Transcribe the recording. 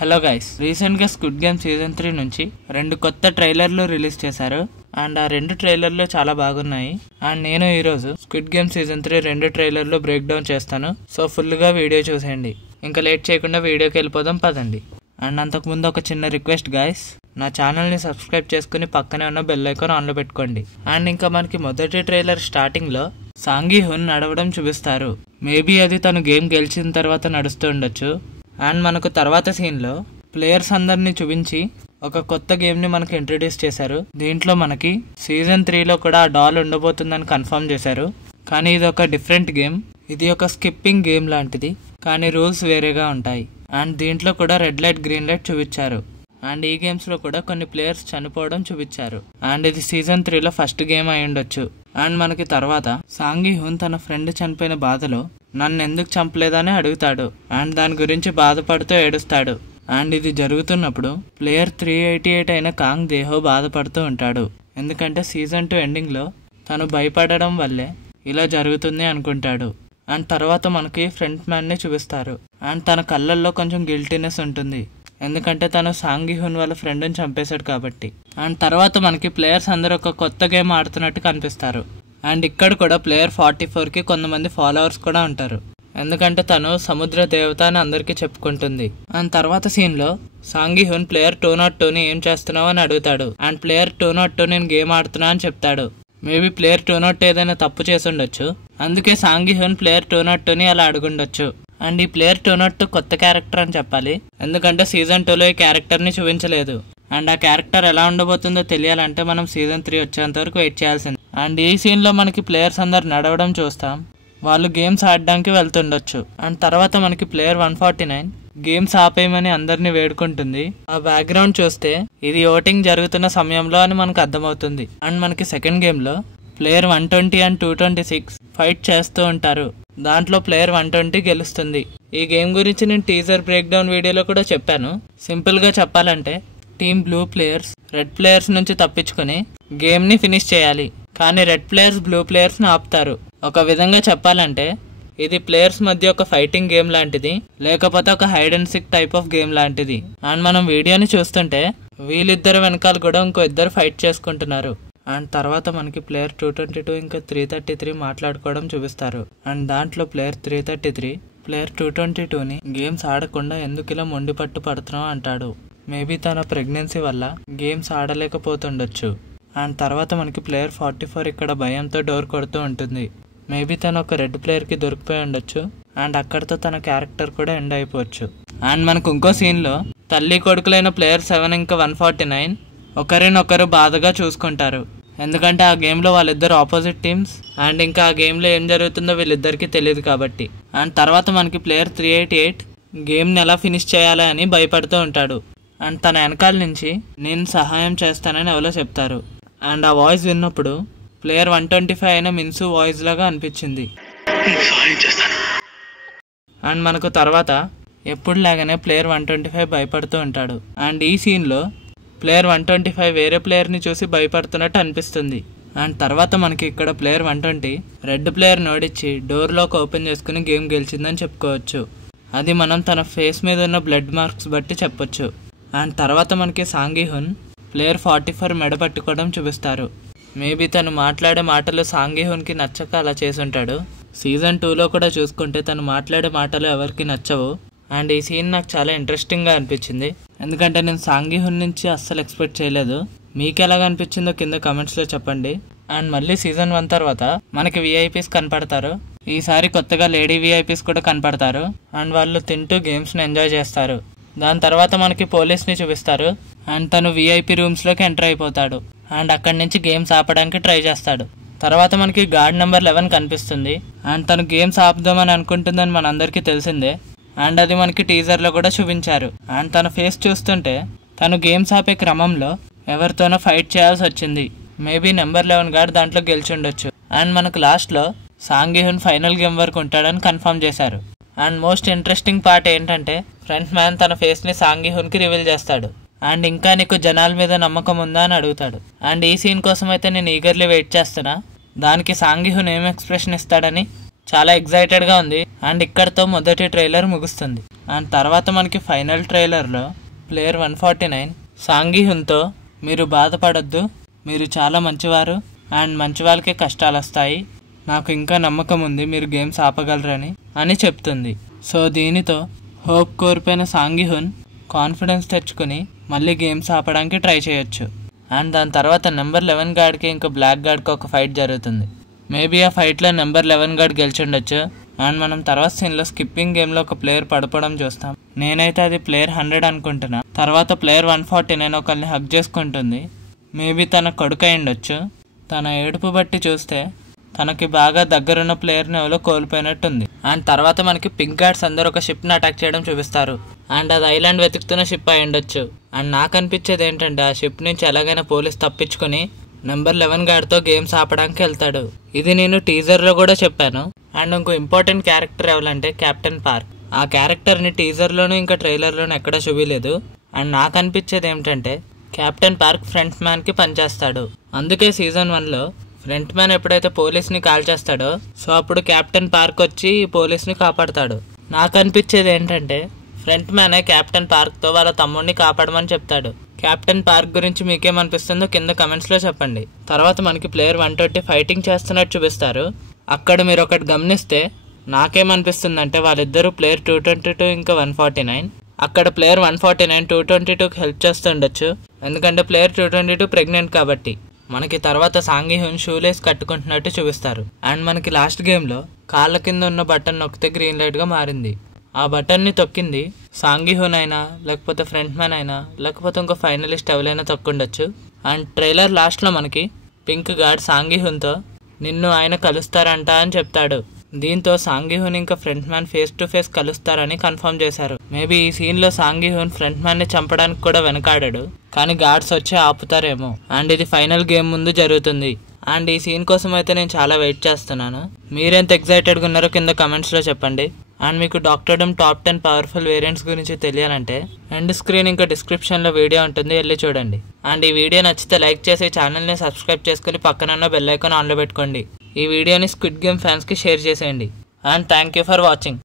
Hello guys, రీసెంట్గా squid Game season 3 నుంచి 2 కొత్త ట్రైలర్లు రిలీజ్ చేశారు. అండ్ ఆ 2 ట్రైలర్లు చాలా బాగున్నాయి. అండ్ నేను ఈరోజు స్క్విడ్ గేమ్ సీజన్ 3 2 ట్రైలర్లు బ్రేక్ డౌన్ చేస్తాను. సో ఫుల్గా వీడియో చూసేయండి. ఇంకా లేట్ చేయకుండా వీడియోకి వెళ్ళిపోదాం పదండి. అండ్ అంతకుముందు ఒక చిన్న రిక్వెస్ట్ గైస్, నా ఛానల్ని సబ్స్క్రైబ్ చేసుకుని పక్కనే ఉన్న బెల్ ఐకాన్ ఆన్లో పెట్టుకోండి. అండ్ ఇంకా మనకి మొదటి ట్రైలర్ స్టార్టింగ్లో సాంగి హున్ నడవడం చూపిస్తారు. మేబీ అది తను గేమ్ గెలిచిన తర్వాత నడుస్తూ ఉండొచ్చు. అండ్ మనకు తర్వాత సీన్లో ప్లేయర్స్ అందరినీ చూపించి ఒక కొత్త గేమ్ని మనకు ఇంట్రడ్యూస్ చేశారు. దీంట్లో మనకి సీజన్ 3లో కూడా ఆ డాల్ ఉండబోతుందని కన్ఫర్మ్ చేశారు. కానీ ఇది ఒక డిఫరెంట్ గేమ్. ఇది ఒక స్కిప్పింగ్ గేమ్ లాంటిది, కానీ రూల్స్ వేరేగా ఉంటాయి. అండ్ దీంట్లో కూడా రెడ్ లైట్ గ్రీన్ లైట్ చూపించారు. అండ్ ఈ గేమ్స్లో కూడా కొన్ని ప్లేయర్స్ చనిపోవడం చూపించారు. అండ్ ఇది సీజన్ 3లో ఫస్ట్ గేమ్ అయి ఉండొచ్చు. అండ్ మనకి తర్వాత సాంగి హున్ తన ఫ్రెండ్ చనిపోయిన బాధలో నన్ను ఎందుకు చంపలేదని అడుగుతాడు. అండ్ దాని గురించి బాధపడుతూ ఏడుస్తాడు. అండ్ ఇది జరుగుతున్నప్పుడు ప్లేయర్ 388 అయిన కాంగ్ దేహో బాధపడుతూ ఉంటాడు. ఎందుకంటే సీజన్ 2 ఎండింగ్లో తను భయపడడం వల్లే ఇలా జరుగుతుంది అనుకుంటాడు. అండ్ తర్వాత మనకి ఫ్రంట్ మ్యాన్ని చూపిస్తారు. అండ్ తన కళ్ళల్లో కొంచెం గిల్టీనెస్ ఉంటుంది, ఎందుకంటే తను సాంగి హున్ వాళ్ళ ఫ్రెండ్ని చంపేశాడు కాబట్టి. అండ్ తర్వాత మనకి ప్లేయర్స్ అందరూ ఒక కొత్త గేమ్ ఆడుతున్నట్టు కనిపిస్తారు. అండ్ ఇక్కడ కూడా ప్లేయర్ 44కి కొంతమంది ఫాలోవర్స్ కూడా ఉంటారు, ఎందుకంటే తను సముద్ర దేవత అని అందరికీ చెప్పుకుంటుంది. అండ్ తర్వాత సీన్లో సాంగి హున్ ప్లేయర్ 202ని ఏం చేస్తున్నావు అని అడుగుతాడు. అండ్ ప్లేయర్ 202 నేను గేమ్ ఆడుతున్నా అని చెప్తాడు. మేబీ ప్లేయర్ 202 ఏదైనా తప్పు చేసి ఉండొచ్చు, అందుకే సాంగి హున్ ప్లేయర్ 202ని అలా అడుగుండొచ్చు. అండ్ ఈ ప్లేయర్ 202 కొత్త క్యారెక్టర్ అని చెప్పాలి, ఎందుకంటే సీజన్ 2లో ఈ క్యారెక్టర్ని చూపించలేదు. అండ్ ఆ క్యారెక్టర్ ఎలా ఉండబోతుందో తెలియాలంటే మనం సీజన్ 3 వచ్చేంత వరకు వెయిట్ చేయాల్సింది. అండ్ ఈ సీన్లో మనకి ప్లేయర్స్ అందరు నడవడం చూస్తాం. వాళ్ళు గేమ్స్ ఆడడానికి వెళ్తుండొచ్చు. అండ్ తర్వాత మనకి ప్లేయర్ 149 గేమ్స్ ఆపేయమని అందరినీ వేడుకుంటుంది. ఆ బ్యాక్గ్రౌండ్ చూస్తే ఇది ఓటింగ్ జరుగుతున్న సమయంలో అని మనకు అర్థమవుతుంది. అండ్ మనకి సెకండ్ గేమ్లో ప్లేయర్ 120 అండ్ 226 ఫైట్ చేస్తూ ఉంటారు. దాంట్లో ప్లేయర్ 120 గెలుస్తుంది. ఈ గేమ్ గురించి నేను టీజర్ బ్రేక్ డౌన్ వీడియోలో కూడా చెప్పాను. సింపుల్గా చెప్పాలంటే team blue players red players నుంచి తప్పించుకుని గేమ్ని ఫినిష్ చేయాలి, కానీ రెడ్ ప్లేయర్స్ బ్లూ ప్లేయర్స్ని ఆపుతారు. ఒక విధంగా చెప్పాలంటే ఇది ప్లేయర్స్ మధ్య ఒక ఫైటింగ్ గేమ్ లాంటిది, లేకపోతే ఒక hide and seek type of game లాంటిది. అండ్ మనం వీడియోని చూస్తుంటే వీళ్ళిద్దరు వెనకాల కూడా ఇంకో ఇద్దరు ఫైట్ చేసుకుంటున్నారు. అండ్ తర్వాత మనకి ప్లేయర్ 222 ఇంకా 333 మాట్లాడుకోవడం చూపిస్తారు. అండ్ దాంట్లో ప్లేయర్ 333 ప్లేయర్ 222ని గేమ్స్ ఆడకుండా ఎందుకు ఇలా మొండి పట్టు పడుతున్నావు అంటాడు. మేబీ తన ప్రెగ్నెన్సీ వల్ల గేమ్స్ ఆడలేకపోతుండొచ్చు. అండ్ తర్వాత మనకి ప్లేయర్ 44 ఇక్కడ భయంతో డోర్ కొడుతూ ఉంటుంది. మేబీ తను ఒక రెడ్ ప్లేయర్కి దొరికిపోయి ఉండొచ్చు. అండ్ అక్కడితో తన క్యారెక్టర్ కూడా ఎండ్ అయిపోవచ్చు. అండ్ మనకు ఇంకో సీన్లో తల్లి కొడుకులైన ప్లేయర్ 7 ఇంకా 149 ఒకరినొకరు బాధగా చూసుకుంటారు, ఎందుకంటే ఆ గేమ్లో వాళ్ళిద్దరు ఆపోజిట్ టీమ్స్. అండ్ ఇంకా ఆ గేమ్లో ఏం జరుగుతుందో వీళ్ళిద్దరికి తెలియదు కాబట్టి. అండ్ తర్వాత మనకి ప్లేయర్ 388 గేమ్ని ఎలా ఫినిష్ చేయాలి అని భయపడుతూ ఉంటాడు. అండ్ తన వెనకాల నుంచి నేను సహాయం చేస్తానని ఎవరో చెప్తారు. అండ్ ఆ వాయిస్ విన్నప్పుడు ప్లేయర్ 125 అయిన మిన్సు వాయిస్ లాగా అనిపించింది. అండ్ మనకు తర్వాత ఎప్పుడు లాగానే ప్లేయర్ 125 భయపడుతూ ఉంటాడు. అండ్ ఈ సీన్లో ప్లేయర్ 125 వేరే ప్లేయర్ని చూసి భయపడుతున్నట్టు అనిపిస్తుంది. అండ్ తర్వాత మనకి ఇక్కడ ప్లేయర్ 120 రెడ్ ప్లేయర్ నోడిచ్చి డోర్లోకి ఓపెన్ చేసుకుని గేమ్ గెలిచిందని చెప్పుకోవచ్చు. అది మనం తన ఫేస్ మీద ఉన్న బ్లడ్ మార్క్స్ బట్టి చెప్పొచ్చు. అండ్ తర్వాత మనకి సాంగి హున్ ప్లేయర్ 44 మెడ పట్టుకోవడం చూపిస్తారు. మేబీ తను మాట్లాడే మాటలు సాంగి హున్కి నచ్చక అలా చేసుంటాడు. సీజన్ 2లో కూడా చూసుకుంటే తను మాట్లాడే మాటలు ఎవరికి నచ్చవు. అండ్ ఈ సీన్ నాకు చాలా ఇంట్రెస్టింగ్గా అనిపించింది, ఎందుకంటే నేను సాంగి హున్ నుంచి అస్సలు ఎక్స్పెక్ట్ చేయలేదు. మీకు ఎలాగ అనిపించిందో కింద కమెంట్స్లో చెప్పండి. అండ్ మళ్ళీ సీజన్ 1 తర్వాత మనకి విఐపీస్ కనపడతారు. ఈసారి కొత్తగా లేడీ విఐపీస్ కూడా కనపడతారు. అండ్ వాళ్ళు తింటూ గేమ్స్ని ఎంజాయ్ చేస్తారు. దాని తర్వాత మనకి పోలీస్ని చూపిస్తారు. అండ్ తను విఐపీ రూమ్స్లోకి ఎంటర్ అయిపోతాడు. అండ్ అక్కడి నుంచి గేమ్స్ ఆపడానికి ట్రై చేస్తాడు. తర్వాత మనకి గార్డ్ నెంబర్ 11 కనిపిస్తుంది. అండ్ తను గేమ్స్ ఆపుదామని అనుకుంటుందని మనందరికీ తెలిసిందే. అండ్ అది మనకి టీజర్లో కూడా చూపించారు. అండ్ తన ఫేస్ చూస్తుంటే తను గేమ్స్ ఆపే క్రమంలో ఎవరితోనో ఫైట్ చేయాల్సి వచ్చింది. మేబీ నెంబర్ 11 గార్డ్ దాంట్లో గెలిచి ఉండొచ్చు. అండ్ మనకు లాస్ట్లో సాంగి హున్ ఫైనల్ గేమ్ వరకు ఉంటాడని కన్ఫర్మ్ చేశారు. అండ్ మోస్ట్ ఇంట్రెస్టింగ్ పార్ట్ ఏంటంటే ఫ్రంట్ మ్యాన్ తన ఫేస్ని సాంగి హున్కి రివీల్ చేస్తాడు. అండ్ ఇంకా నీకు జనాల మీద నమ్మకం ఉందా అని అడుగుతాడు. అండ్ ఈ సీన్ కోసం అయితే నేను ఈగర్లీ వెయిట్ చేస్తున్నా. దానికి సాంగి హున్ ఏం ఎక్స్ప్రెషన్ ఇస్తాడని చాలా ఎక్సైటెడ్ గా ఉంది. అండ్ ఇక్కడతో మొదటి ట్రైలర్ ముగుస్తుంది. అండ్ తర్వాత మనకి ఫైనల్ ట్రైలర్ లో ప్లేయర్ 149 సాంగి హున్తో మీరు బాధపడొద్దు, మీరు చాలా మంచివారు అండ్ మంచి వాళ్ళకే కష్టాలు వస్తాయి, నాకు ఇంకా నమ్మకం ఉంది మీరు గేమ్స్ ఆపగలరని అని చెప్తుంది. సో దీనితో హోప్ కోల్పోయిన సాంగి హున్ కాన్ఫిడెన్స్ తెచ్చుకుని మళ్ళీ గేమ్స్ ఆపడానికి ట్రై చేయొచ్చు. అండ్ దాని తర్వాత నెంబర్ 11 గార్డ్కి ఇంకా బ్లాక్ గార్డ్కి ఒక ఫైట్ జరుగుతుంది. మేబీ ఆ ఫైట్లో నెంబర్ 11 గార్డ్ గెలిచిండొచ్చు. అండ్ మనం తర్వాత సీన్లో స్కిప్పింగ్ గేమ్లో ఒక ప్లేయర్ పడిపోవడం చూస్తాం. నేనైతే అది ప్లేయర్ 100 అనుకుంటున్నా. తర్వాత ప్లేయర్ 149 ఒకరిని హగ్ చేసుకుంటుంది. మేబీ తన కొడుకు అయ్యుండొచ్చు. తన ఏడుపు బట్టి చూస్తే తనకి బాగా దగ్గరున్న ప్లేయర్ని ఎవరో కోల్పోయినట్టుంది. అండ్ తర్వాత మనకి పింక్ గార్డ్స్ అందరూ ఒక షిప్ని అటాక్ చేయడం చూపిస్తారు. అండ్ అది ఐలాండ్ వెతుకుతున్న షిప్ అయి ఉండొచ్చు. అండ్ నాకు అనిపించేది ఏంటంటే ఆ షిప్ నుంచి ఎలాగైనా పోలీస్ తప్పించుకుని నెంబర్ 11 గార్డ్తో గేమ్స్ ఆపడానికి వెళ్తాడు. ఇది నేను టీజర్లో కూడా చెప్పాను. అండ్ ఇంకో ఇంపార్టెంట్ క్యారెక్టర్ ఎవరంటే కెప్టెన్ పార్క్. ఆ క్యారెక్టర్ని టీజర్లోనూ ఇంకా ట్రైలర్లోనూ ఎక్కడ చూపించలేదు. అండ్ నాకు అనిపించేది ఏమిటంటే కెప్టెన్ పార్క్ ఫ్రంట్ మ్యాన్కి పనిచేస్తాడు. అందుకే సీజన్ 1లో ఫ్రంట్ మ్యాన్ ఎప్పుడైతే పోలీస్ని కాల్ చేస్తాడో సో అప్పుడు కెప్టెన్ పార్క్ వచ్చి పోలీస్ని కాపాడతాడు. నాకు అనిపించేది ఏంటంటే ఫ్రంట్ మ్యానే కెప్టెన్ పార్క్తో వాళ్ళ తమ్ముడిని కాపాడమని చెప్తాడు. కెప్టెన్ పార్క్ గురించి మీకేమనిపిస్తుందో కింద కమెంట్స్లో చెప్పండి. తర్వాత మనకి ప్లేయర్ 120 ఫైటింగ్ చేస్తున్నట్టు చూపిస్తారు. అక్కడ మీరు ఒకటి గమనిస్తే నాకేమనిపిస్తుందంటే వాళ్ళిద్దరూ ప్లేయర్ 222 ఇంకా 149. అక్కడ ప్లేయర్ 149 222కి హెల్ప్ చేస్తుండొచ్చు. ఎందుకంటే ప్లేయర్ 222 ప్రెగ్నెంట్ కాబట్టి. మనకి తర్వాత సాంగి హున్ షూలేస్ కట్టుకుంటున్నట్టు చూపిస్తారు. అండ్ మనకి లాస్ట్ గేమ్లో కాళ్ళ కింద ఉన్న బటన్ నొక్కితే గ్రీన్ లైట్గా మారింది. ఆ బటన్ని తొక్కింది సాంగి హున్ అయినా లేకపోతే ఫ్రంట్ మ్యాన్ అయినా లేకపోతే ఇంకో ఫైనలిస్ట్ ఎవరైనా తొక్కుండొచ్చు. అండ్ ట్రైలర్ లాస్ట్లో మనకి పింక్ గార్డ్ సాంగి హున్తో నిన్ను ఆయన కలుస్తారంట అని చెప్తాడు. దీంతో సాంగి హున్ ఇంకా Front Man face to face కలుస్తారని కన్ఫర్మ్ చేశారు. మేబీ ఈ సీన్లో సాంగి హున్ ఫ్రంట్ మ్యాన్ని చంపడానికి కూడా వెనకాడాడు, కానీ గార్డ్స్ వచ్చి ఆపుతారేమో. అండ్ ఇది ఫైనల్ గేమ్ ముందు జరుగుతుంది. అండ్ ఈ సీన్ కోసం అయితే నేను చాలా వెయిట్ చేస్తున్నాను. మీరెంత ఎక్సైటెడ్గా ఉన్నారో కింద కమెంట్స్లో చెప్పండి. అండ్ మీకు Doctor Doom top 10 powerful variants గురించి తెలియాలంటే ఎండ్ స్క్రీన్ ఇంకా డిస్క్రిప్షన్లో వీడియో ఉంటుంది, వెళ్ళి చూడండి. అండ్ ఈ వీడియో నచ్చితే లైక్ చేసి ఛానల్ని సబ్స్క్రైబ్ చేసుకుని పక్కనున్న బెల్ ఐకాన్ ఆన్లో పెట్టుకోండి. ఈ వీడియోని స్క్విడ్ గేమ్ ఫ్యాన్స్కి షేర్ చేసేయండి. And thank you for watching.